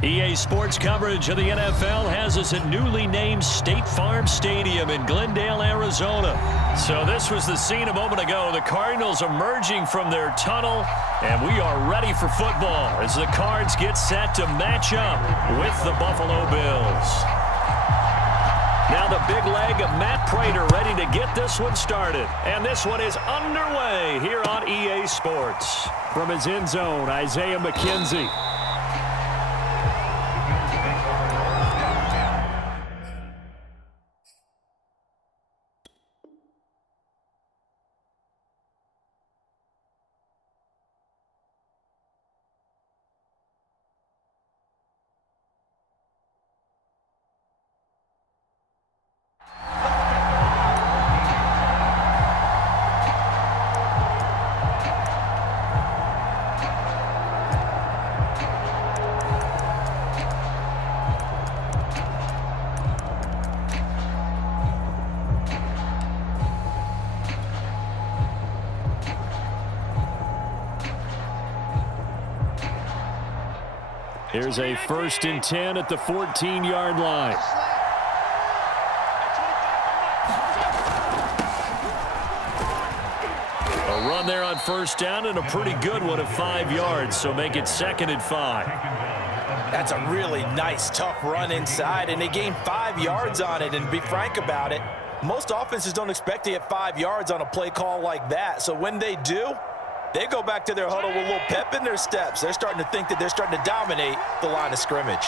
EA Sports coverage of the NFL has us at newly named State Farm Stadium in Glendale, Arizona. So this was the scene a moment ago. The Cardinals emerging from their tunnel, and we are ready for football as the Cards get set to match up with the Buffalo Bills. Now the big leg of Matt Prater ready to get this one started. And this one is underway here on EA Sports. From his end zone, Isaiah McKenzie. Here's a 1st and 10 at the 14-yard line. A run there on 1st down and a pretty good one of 5 yards, so make it 2nd and 5. That's a really nice, tough run inside, and they gained 5 yards on it. And to be frank about it, most offenses don't expect to get 5 yards on a play call like that. So when they do, they go back to their huddle with a little pep in their steps. They're starting to think that they're starting to dominate the line of scrimmage.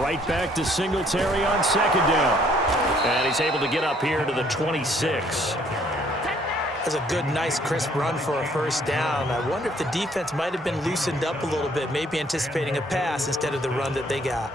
Right back to Singletary on 2nd down. And he's able to get up here to the 26. That's a good, nice, crisp run for a 1st down. I wonder if the defense might have been loosened up a little bit, maybe anticipating a pass instead of the run that they got.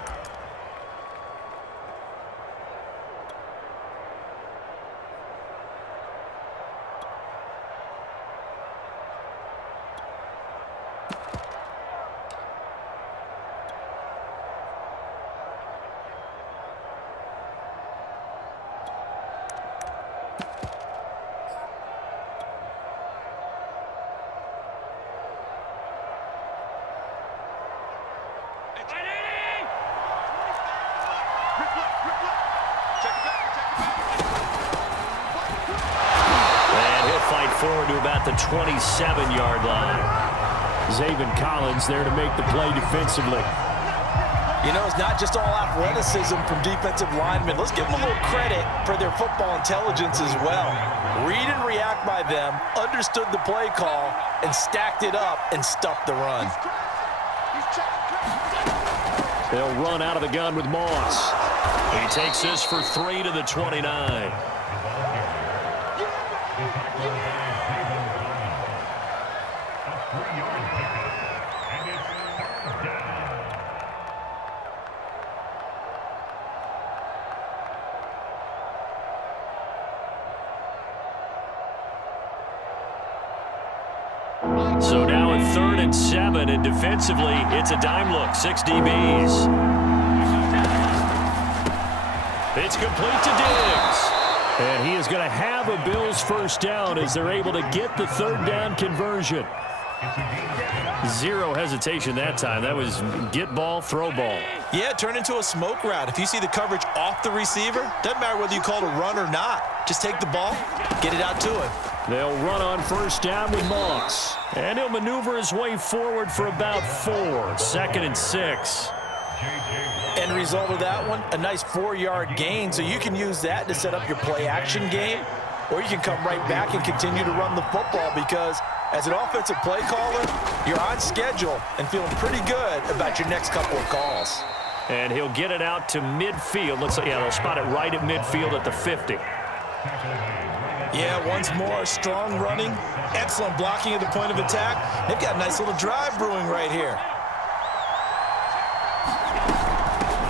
Forward to about the 27-yard line. Zaven Collins there to make the play defensively. You know, it's not just all athleticism from defensive linemen. Let's give them a little credit for their football intelligence as well. Read and react by them, understood the play call, and stacked it up and stuffed the run. They'll run out of the gun with Moss. He takes this for 3 to the 29. So now a 3rd and 7, and defensively, it's a dime look, 6 DBs. It's complete to Diggs. And he is going to have a Bills 1st down as they're able to get the 3rd down conversion. Zero hesitation that time. That was get ball, throw ball. Yeah, turn into a smoke route. If you see the coverage off the receiver, doesn't matter whether you call it a run or not. Just take the ball, get it out to him. They'll run on 1st down with Moss. And he'll maneuver his way forward for about 4. 2nd and 6. End result of that one, a nice 4-yard gain. So you can use that to set up your play-action game, or you can come right back and continue to run the football because as an offensive play caller, you're on schedule and feeling pretty good about your next couple of calls. And he'll get it out to midfield. Looks like, yeah, they'll spot it right at midfield at the 50. Yeah, once more, strong running, excellent blocking at the point of attack. They've got a nice little drive brewing right here.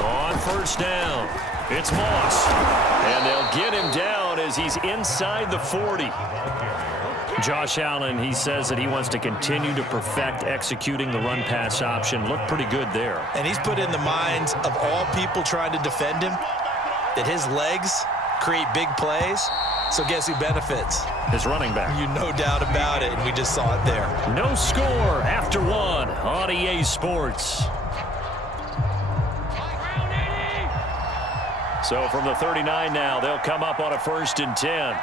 On 1st down, it's Moss. And they'll get him down as he's inside the 40. Josh Allen, he says that he wants to continue to perfect executing the run-pass option. Looked pretty good there. And he's put in the minds of all people trying to defend him that his legs create big plays. So guess who benefits? His running back. You no doubt about it, and we just saw it there. No score after one on EA Sports. So from the 39 now, they'll come up on a 1st and 10.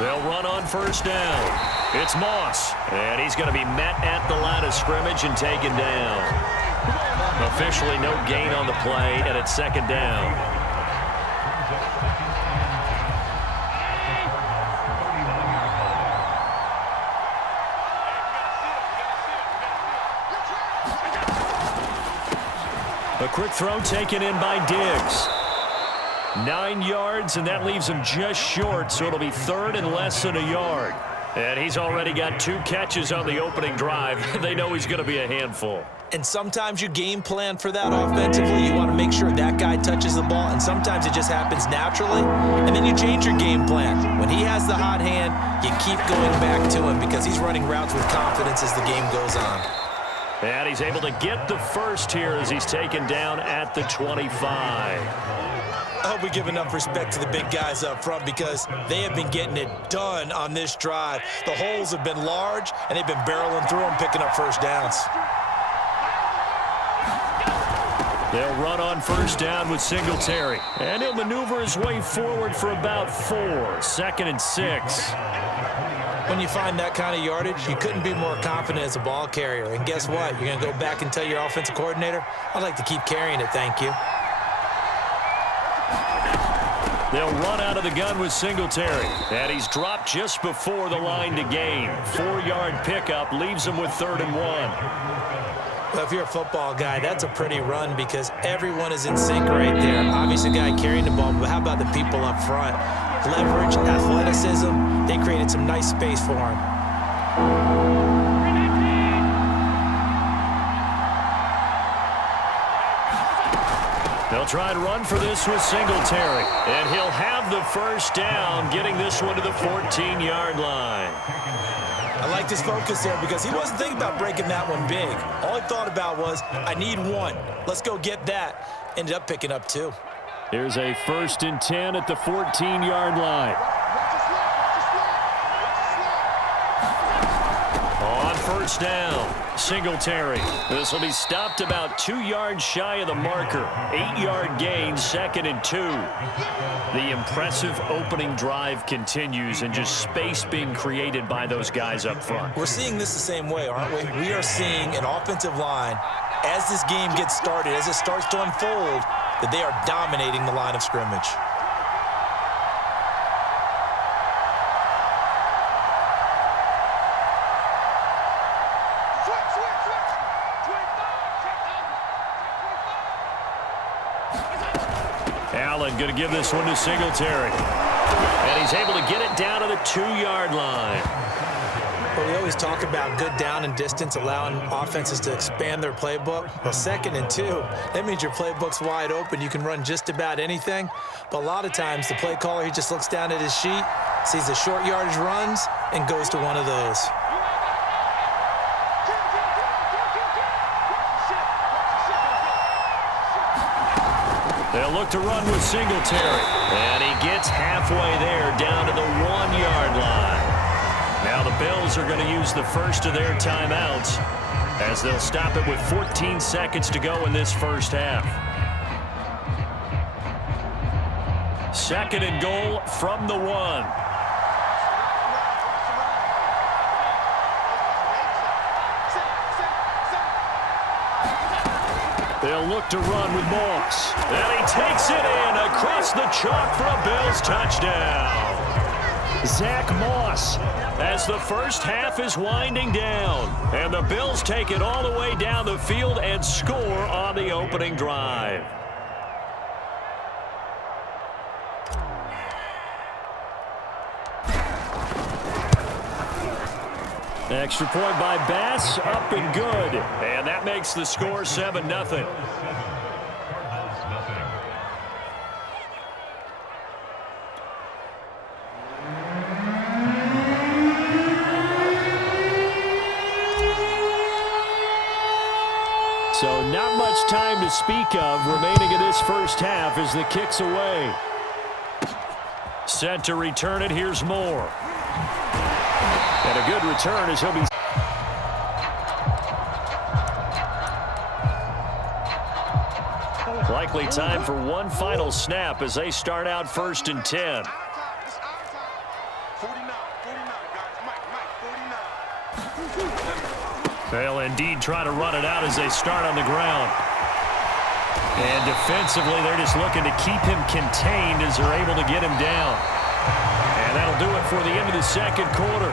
They'll run on 1st down. It's Moss, and he's going to be met at the line of scrimmage and taken down. Officially no gain on the play, and it's 2nd down. A quick throw taken in by Diggs. 9 yards, and that leaves him just short, so it'll be 3rd and less than a yard. And he's already got 2 catches on the opening drive. They know he's going to be a handful. And sometimes you game plan for that offensively. You want to make sure that guy touches the ball, and sometimes it just happens naturally. And then you change your game plan. When he has the hot hand, you keep going back to him because he's running routes with confidence as the game goes on. And he's able to get the first here as he's taken down at the 25. I hope we give enough respect to the big guys up front because they have been getting it done on this drive. The holes have been large, and they've been barreling through them, picking up 1st downs. They'll run on 1st down with Singletary. And he'll maneuver his way forward for about 4. 2nd and 6. When you find that kind of yardage, you couldn't be more confident as a ball carrier. And guess what? You're going to go back and tell your offensive coordinator, I'd like to keep carrying it, thank you. They'll run out of the gun with Singletary. And he's dropped just before the line to gain. 4-yard pickup leaves him with 3rd and 1. Well, if you're a football guy, that's a pretty run because everyone is in sync right there. Obviously, the guy carrying the ball, but how about the people up front? Leverage, athleticism, they created some nice space for him. They'll try and run for this with Singletary. And he'll have the 1st down, getting this one to the 14-yard line. I like his focus there because he wasn't thinking about breaking that one big. All he thought about was, I need 1. Let's go get that. Ended up picking up 2. Here's a 1st and 10 at the 14-yard line. On 1st down, Singletary. This will be stopped about 2 yards shy of the marker. 8-yard gain, 2nd and 2. The impressive opening drive continues and just space being created by those guys up front. We're seeing this the same way, aren't we? We are seeing an offensive line, as this game gets started, as it starts to unfold, that they are dominating the line of scrimmage. Allen going to give this one to Singletary. And he's able to get it down to the 2-yard line. Well, we always talk about good down and distance, allowing offenses to expand their playbook. Well, 2nd and 2, that means your playbook's wide open. You can run just about anything. But a lot of times, the play caller, he just looks down at his sheet, sees the short yardage runs, and goes to one of those. They'll look to run with Singletary. And he gets halfway there, down to the 1-yard line. Now the Bills are going to use the first of their timeouts as they'll stop it with 14 seconds to go in this first half. 2nd and goal from the 1. They'll look to run with Moss. And he takes it in across the chalk for a Bills touchdown. Zach Moss as the first half is winding down. And the Bills take it all the way down the field and score on the opening drive. Extra point by Bass, up and good. And that makes the score 7-0. not much time to speak of remaining in this first half as the kick's away. Set to return it. Here's Moore. And a good return as he'll be... Likely time for one final snap as they start out 1st and 10. They'll indeed try to run it out as they start on the ground. And defensively, they're just looking to keep him contained as they're able to get him down. And that'll do it for the end of the second quarter.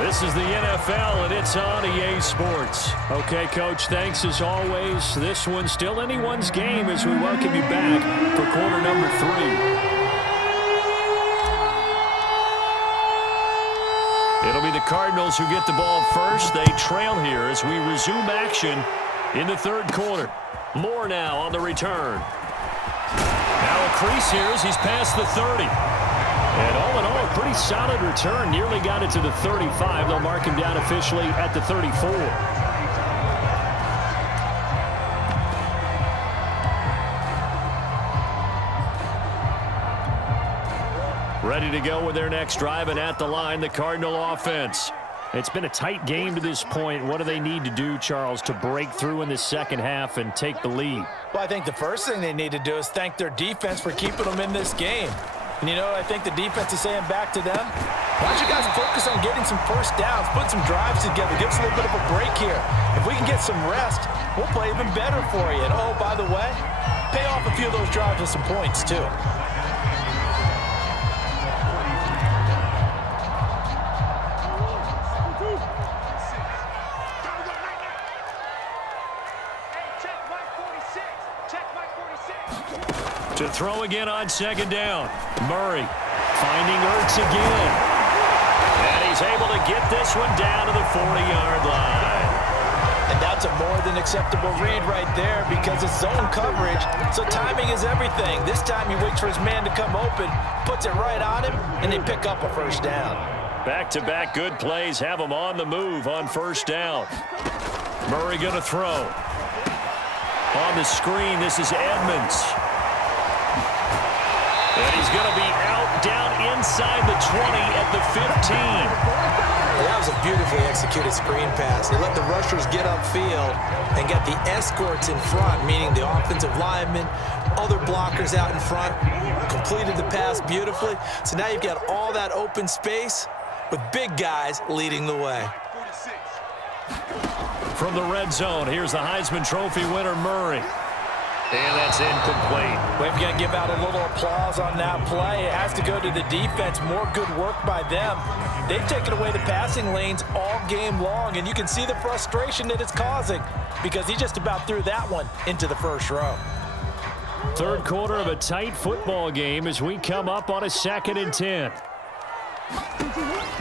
This is the NFL, and it's on EA Sports. Okay, Coach, thanks as always. This one's still anyone's game as we welcome you back for quarter number 3. It'll be the Cardinals who get the ball first. They trail here as we resume action in the third quarter. Moore now on the return. Now a crease here as he's past the 30. And all in all, a pretty solid return. Nearly got it to the 35. They'll mark him down officially at the 34. Ready to go with their next drive, and at the line, the Cardinal offense. It's been a tight game to this point. What do they need to do, Charles, to break through in the second half and take the lead? Well, I think the first thing they need to do is thank their defense for keeping them in this game. And, you know, I think the defense is saying back to them, why don't you guys focus on getting some first downs, put some drives together, give us a little bit of a break here. If we can get some rest, we'll play even better for you. And, oh, by the way, pay off a few of those drives with some points, too. To throw again on second down. Murray finding Ertz again. And he's able to get this one down to the 40-yard line. And that's a more than acceptable read right there because it's zone coverage, so timing is everything. This time he waits for his man to come open, puts it right on him, and they pick up a first down. Back-to-back good plays have him on the move on first down. Murray going to throw. On the screen, this is Edmonds. And he's going to be out down inside the 20 at the 15. That was a beautifully executed screen pass. They let the rushers get upfield and get the escorts in front, meaning the offensive linemen, other blockers out in front, completed the pass beautifully. So now you've got all that open space with big guys leading the way. From the red zone, here's the Heisman Trophy winner, Murray. And that's incomplete. We've got to give out a little applause on that play. It has to go to the defense. More good work by them. They've taken away the passing lanes all game long, and you can see the frustration that it's causing because he just about threw that one into the first row. Third quarter of a tight football game as we come up on a 2nd and 10.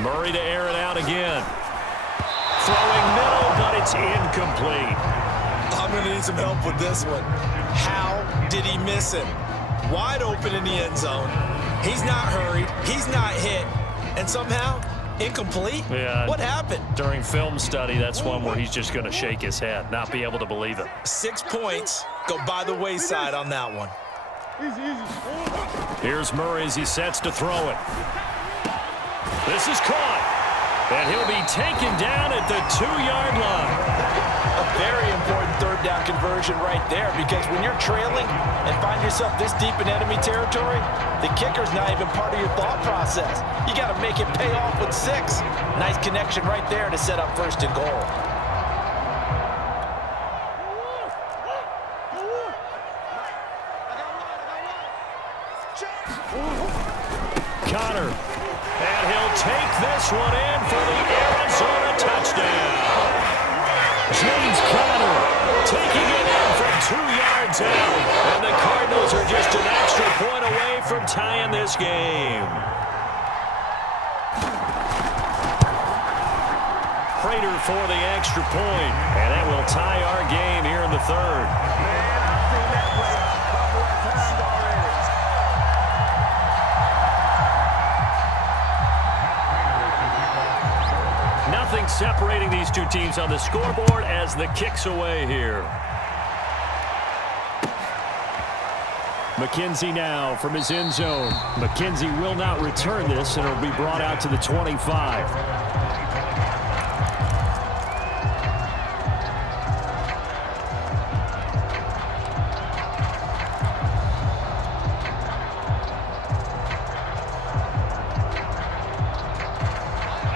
Murray to air it out again. Throwing middle, but it's incomplete. I'm going to need some help with this one. How did he miss him? Wide open in the end zone. He's not hurried. He's not hit. And somehow, incomplete? Yeah. What happened? During film study, that's one where he's just going to shake his head, not be able to believe it. 6 points go by the wayside on that one. Here's Murray as he sets to throw it. This is caught. And he'll be taken down at the 2-yard line. A very important third down conversion right there because when you're trailing and find yourself this deep in enemy territory, the kicker's not even part of your thought process. You got to make it pay off with 6. Nice connection right there to set up 1st and goal. Connor. And he'll take this one in for the Arizona touchdown. James Conner taking it in from 2 yards out. And the Cardinals are just an extra point away from tying this game. Prater for the extra point. And that will tie our game here in the third. Man, I've seen that play a couple of times already. Nothing separating these two teams on the scoreboard as the kick's away here. McKenzie now from his end zone. McKenzie will not return this, and it'll be brought out to the 25.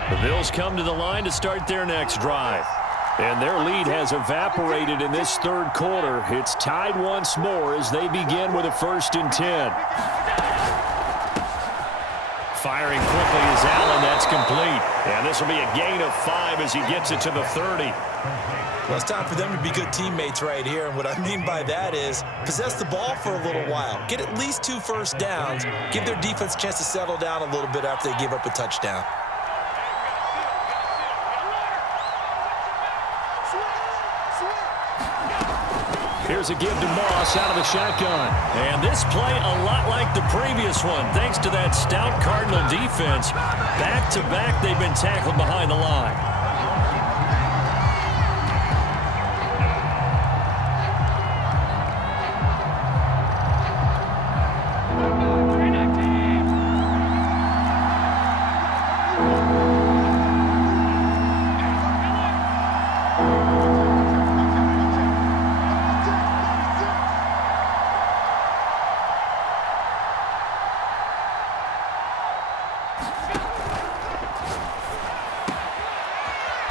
The Bills come to the line to start their next drive. And their lead has evaporated in this third quarter. It's tied once more as they begin with a 1st and 10. Firing quickly is Allen. That's complete. And this will be a gain of 5 as he gets it to the 30. Well, it's time for them to be good teammates right here. And what I mean by that is possess the ball for a little while. Get at least 2 first downs. Give their defense a chance to settle down a little bit after they give up a touchdown. Here's a give to Moss out of the shotgun. And this play a lot like the previous one. Thanks to that stout Cardinal defense. Back-to-back, they've been tackled behind the line.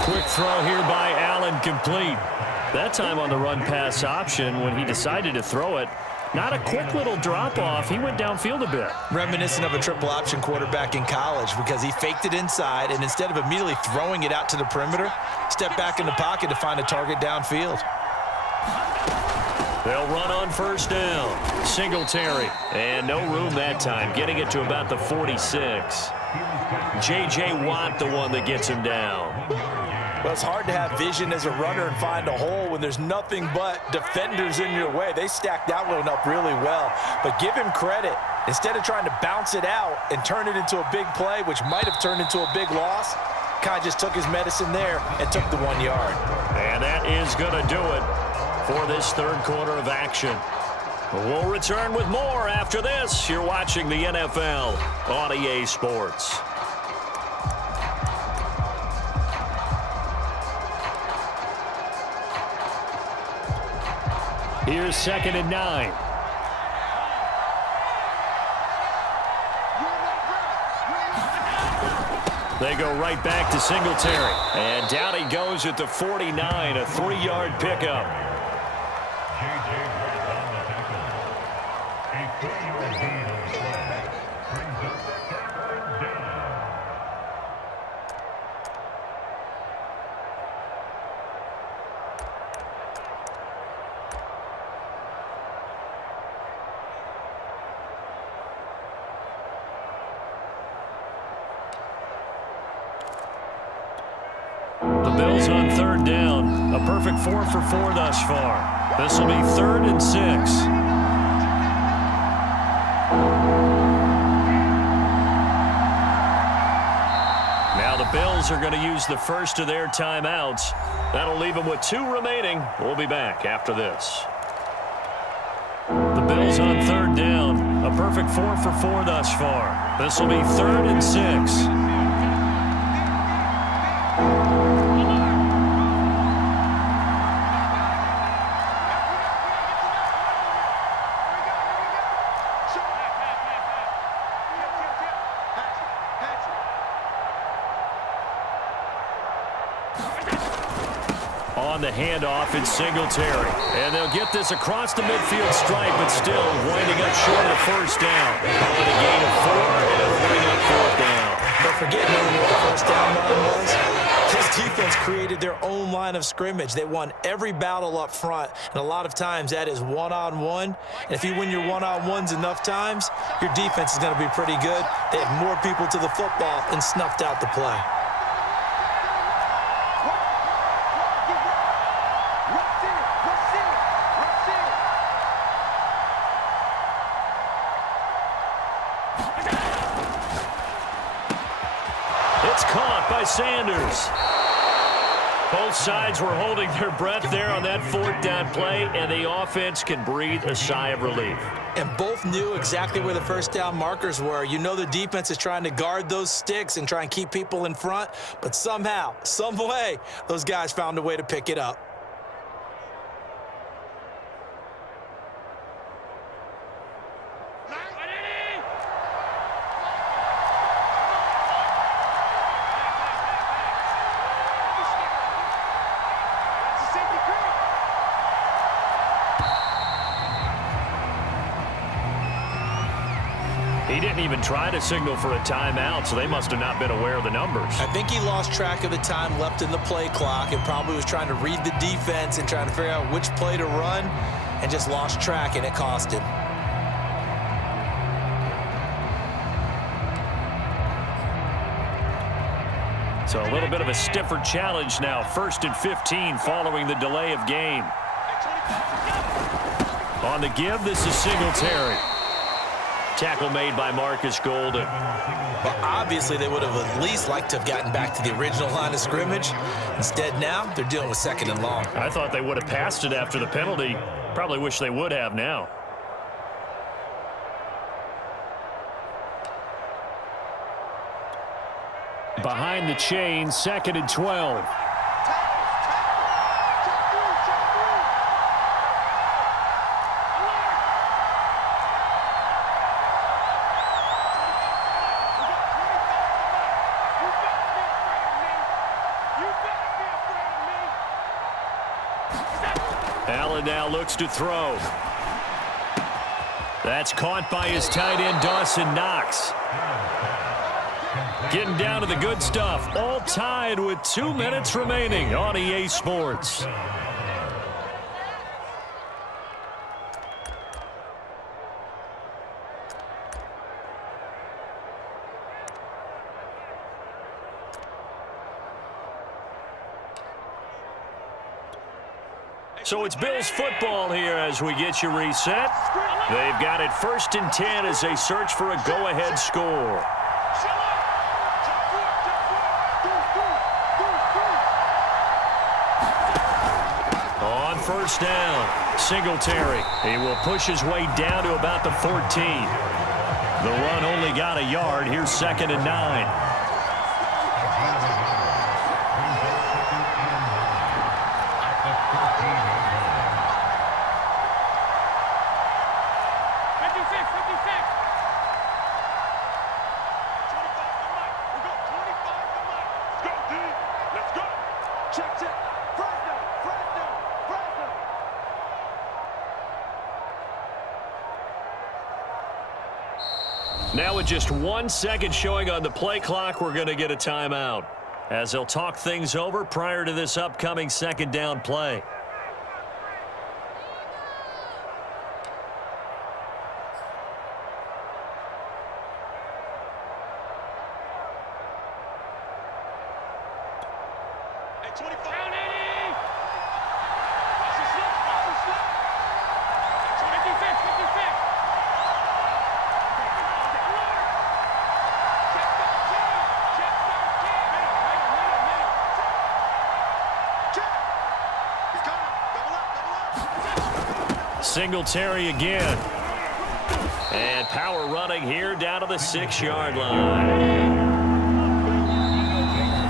Quick throw here by Allen, complete. That time on the run-pass option when he decided to throw it. Not a quick little drop-off. He went downfield a bit. Reminiscent of a triple option quarterback in college because he faked it inside, and instead of immediately throwing it out to the perimeter, stepped back in the pocket to find a target downfield. They'll run on 1st down. Singletary. And no room that time, getting it to about the 46. J.J. Watt, the one that gets him down. Well, it's hard to have vision as a runner and find a hole when there's nothing but defenders in your way. They stacked that one up really well. But give him credit. Instead of trying to bounce it out and turn it into a big play, which might have turned into a big loss, kind of just took his medicine there and took the 1 yard. And that is going to do it for this third quarter of action. We'll return with more after this. You're watching the NFL on EA Sports. Here's 2nd and 9. They go right back to Singletary. And down he goes at the 49, a 3-yard pickup. Bills on 3rd down. A perfect 4 for 4 thus far. This will be 3rd and 6. Now the Bills are going to use the first of their timeouts. That'll leave them with 2 remaining. We'll be back after this. The Bills on 3rd down. A perfect 4 for 4 thus far. This will be 3rd and 6. On the handoff, it's Singletary. And they'll get this across the midfield stripe, but still winding up short of 1st down. Calling a gain of 4, and it'll bring up 4th down. Don't forget knowing what the 1st down line was. This defense created their own line of scrimmage. They won every battle up front, and a lot of times that is one-on-one. And if you win your one-on-ones enough times, your defense is going to be pretty good. They have more people to the football and snuffed out the play. It's caught by Sanders. Both sides were holding their breath there on that fourth down play, and the offense can breathe a sigh of relief. And both knew exactly where the first down markers were. You know the defense is trying to guard those sticks and try and keep people in front, but somehow, some way, those guys found a way to pick it up. He didn't even try to signal for a timeout, so they must have not been aware of the numbers. I think he lost track of the time left in the play clock and probably was trying to read the defense and trying to figure out which play to run and just lost track, and it cost him. So a little bit of a stiffer challenge now. 1st and 15 following the delay of game. On the give, this is Singletary. Tackle made by Marcus Golden. Well, obviously, they would have at least liked to have gotten back to the original line of scrimmage. Instead, now, they're dealing with 2nd and long. I thought they would have passed it after the penalty. Probably wish they would have now. Behind the chain, 2nd and 12. Allen now looks to throw. That's caught by his tight end, Dawson Knox. Getting down to the good stuff. All tied with 2 minutes remaining on EA Sports. So it's Bills football here as we get you reset. They've got it 1st and 10 as they search for a go-ahead score. On 1st down, Singletary. He will push his way down to about the 14. The run only got a yard. Here's 2nd and 9. Now with just 1 second showing on the play clock, we're going to get a timeout as they'll talk things over prior to this upcoming 2nd down play. Singletary again. And power running here down to the 6-yard line.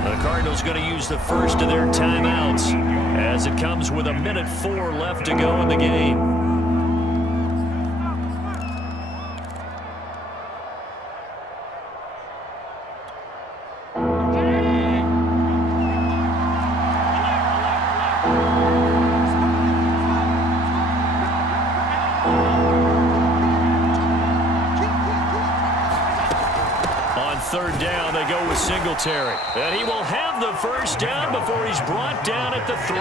The Cardinals going to use the first of their timeouts as it comes with 1:04 left to go in the game. Singletary. And he will have the first down before he's brought down at the 3.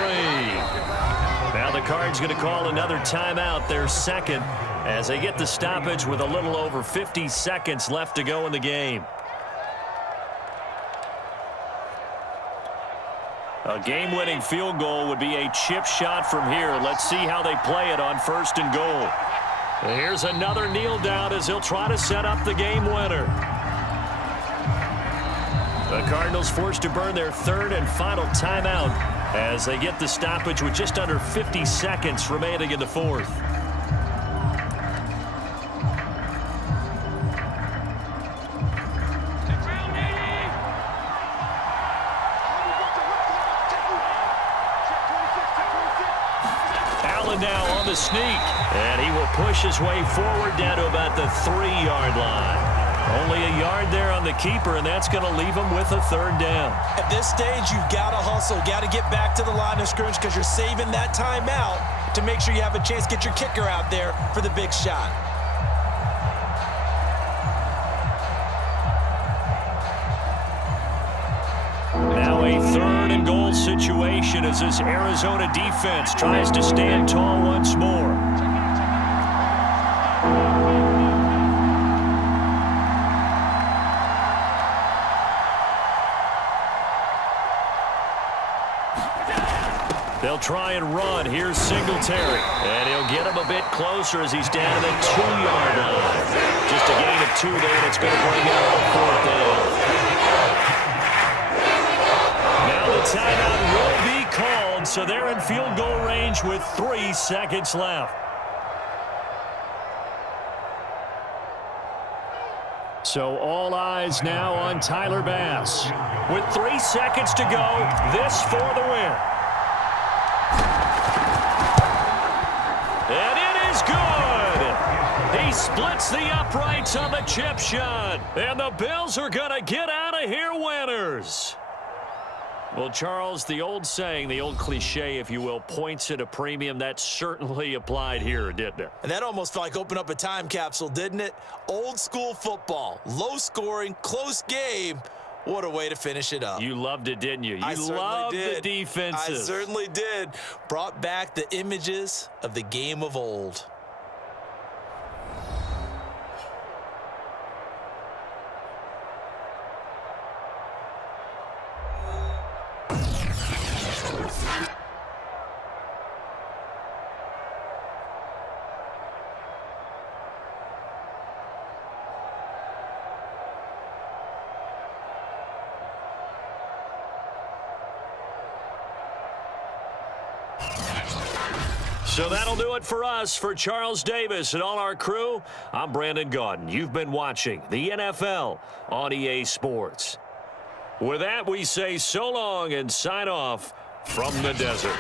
Now the Cards going to call another timeout, their 2nd, as they get the stoppage with a little over 50 seconds left to go in the game. A game-winning field goal would be a chip shot from here. Let's see how they play it on 1st and goal. Here's another kneel down as he'll try to set up the game winner. The Cardinals forced to burn their third and final timeout as they get the stoppage with just under 50 seconds remaining in the fourth. Allen now on the sneak, and he will push his way forward down to about the 3-yard line. Only a yard there on the keeper, and that's going to leave him with a third down. At this stage, you've got to hustle, got to get back to the line of scrimmage because you're saving that timeout to make sure you have a chance to get your kicker out there for the big shot. Now a third and goal situation as this Arizona defense tries to stand tall once more. They'll try and run. Here's Singletary. And he'll get him a bit closer as he's down to the 2-yard line. Just a gain of 2 there that's going to bring out a fourth down. Now the timeout will be called, so they're in field goal range with 3 seconds left. So all eyes now on Tyler Bass. With 3 seconds to go, this for the win. And it is good. He splits the uprights on the chip shot. And the Bills are going to get out of here winners. Well, Charles, the old saying, the old cliche, if you will, points at a premium, that certainly applied here, didn't it? And that almost felt like opened up a time capsule, didn't it? Old school football, low scoring, close game. What a way to finish it up. You loved it, didn't you? You loved the defenses. I certainly did. Brought back the images of the game of old. So that'll do it for us. For Charles Davis and all our crew, I'm Brandon Gaudin. You've been watching the NFL on EA Sports. With that, we say so long and sign off from the desert.